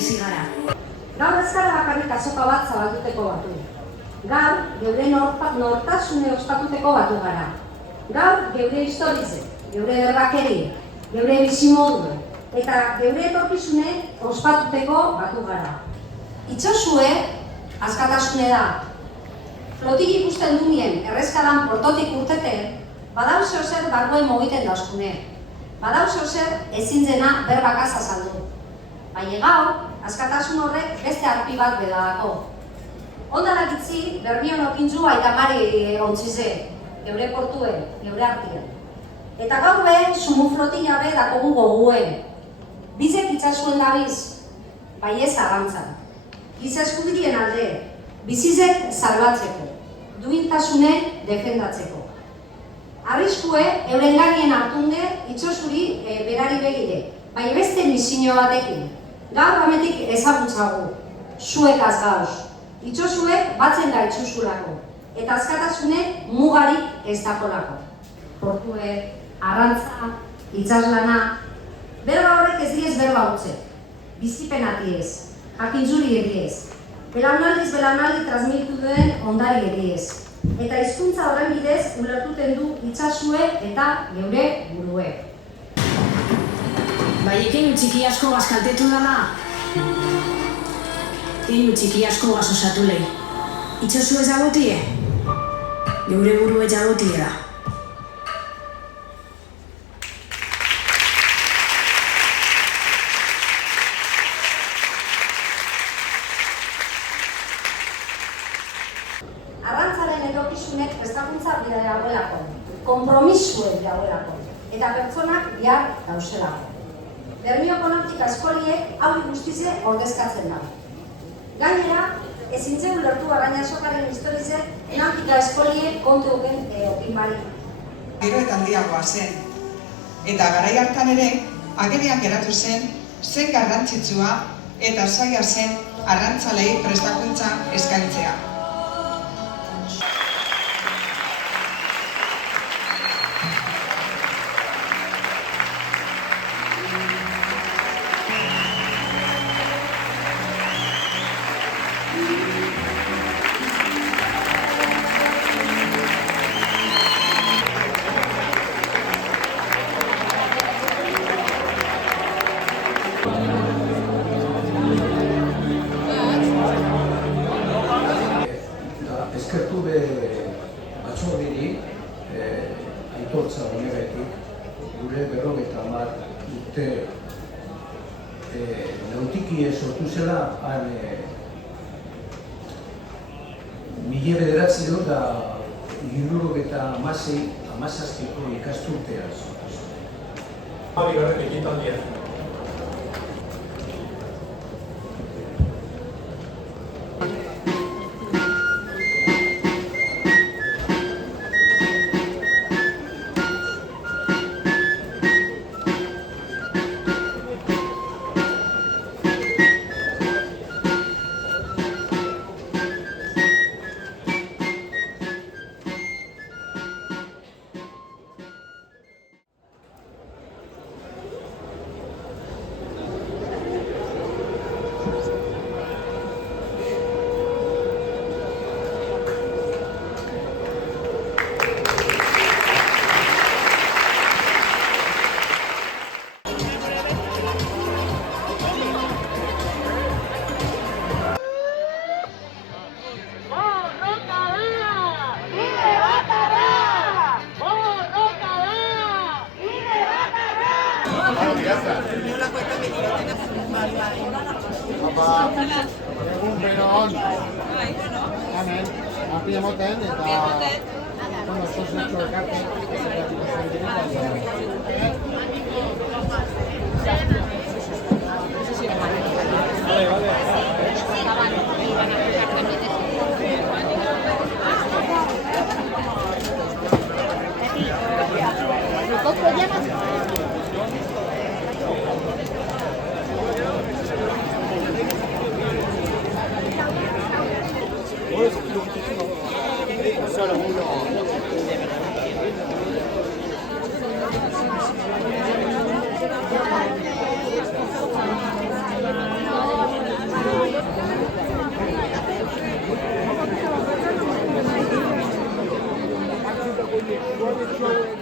bizi gara. Gaur ez gara bakarrik azoka bat zabalduteko batu. Gaur, geure nortasune ospatuteko batu gara. Gaur, geure historize, geure berbakeri, geure bizimodu, eta geure etorkizune ospatuteko batu gara. Itxosue, askatasune da. Flotik ikusten dunien errezkadan portotik urtete, badau zer bargoen mogiten dauzkune. Badau zer ezin zena berbakaz azaldu. Baina gaur, askatasun horrek beste arpi bat bedalako. Ondan akitzi, Bermion okintzu aitamari ontzize, geure portuen, geure artien. Eta gaur behen, sumu flotila be dakogu goguen. Bizek itxasuen dabiz, bai ez arrantzan. Giza eskubidien alde, bizizek salbatzeko, duintasune defendatzeko. Arriskue, euren ganien hartunde, itxosuri berari begire, bai beste misinio batekin. Gaur ametik ezagutzagu, zuekaz gauz. Itxosuek batzen da itxusulako, eta askatasunek mugarik ez dakolako. Portue, arrantza, itxaslana, berba horrek ez diez berba utze. Bizipenati ez, jakintzuri ediez. Belaunaldiz transmitu duen ondari ediez. Eta hizkuntza horren bidez ulertuten du itxasue eta geure burue. Bai ekeinu txiki asko gazkaltetu dana. Einu txiki asko gazosatu lehi. Itxosu ez dagotie? Geure burue jagotie da. Arrantzaren etorkizunek prestakuntza bidea dagoelako, konpromisue dagoelako, eta pertsonak bihar dauzelako. Bermioko nautika eskoliek hau guztize ordezkatzen da. Gainera, ezintzen ulertu arraina sokaren historize nautika eskoliek kontu ogen opinbari. Gero eta handiagoa zen, eta garai hartan ere agerian geratu zen zen garrantzitsua eta zaila zen arrantzalei prestakuntza eskaintzea. Eskertu be batzordiri aitortza honegatik gure 50 urte nautiki sortu zela han 1976ko ikasturtea sortu zen. Bigarren ekitaldia. Egun bero hon. Hemen, api emoten eta sozioetxo ekarten. Solo uno. igual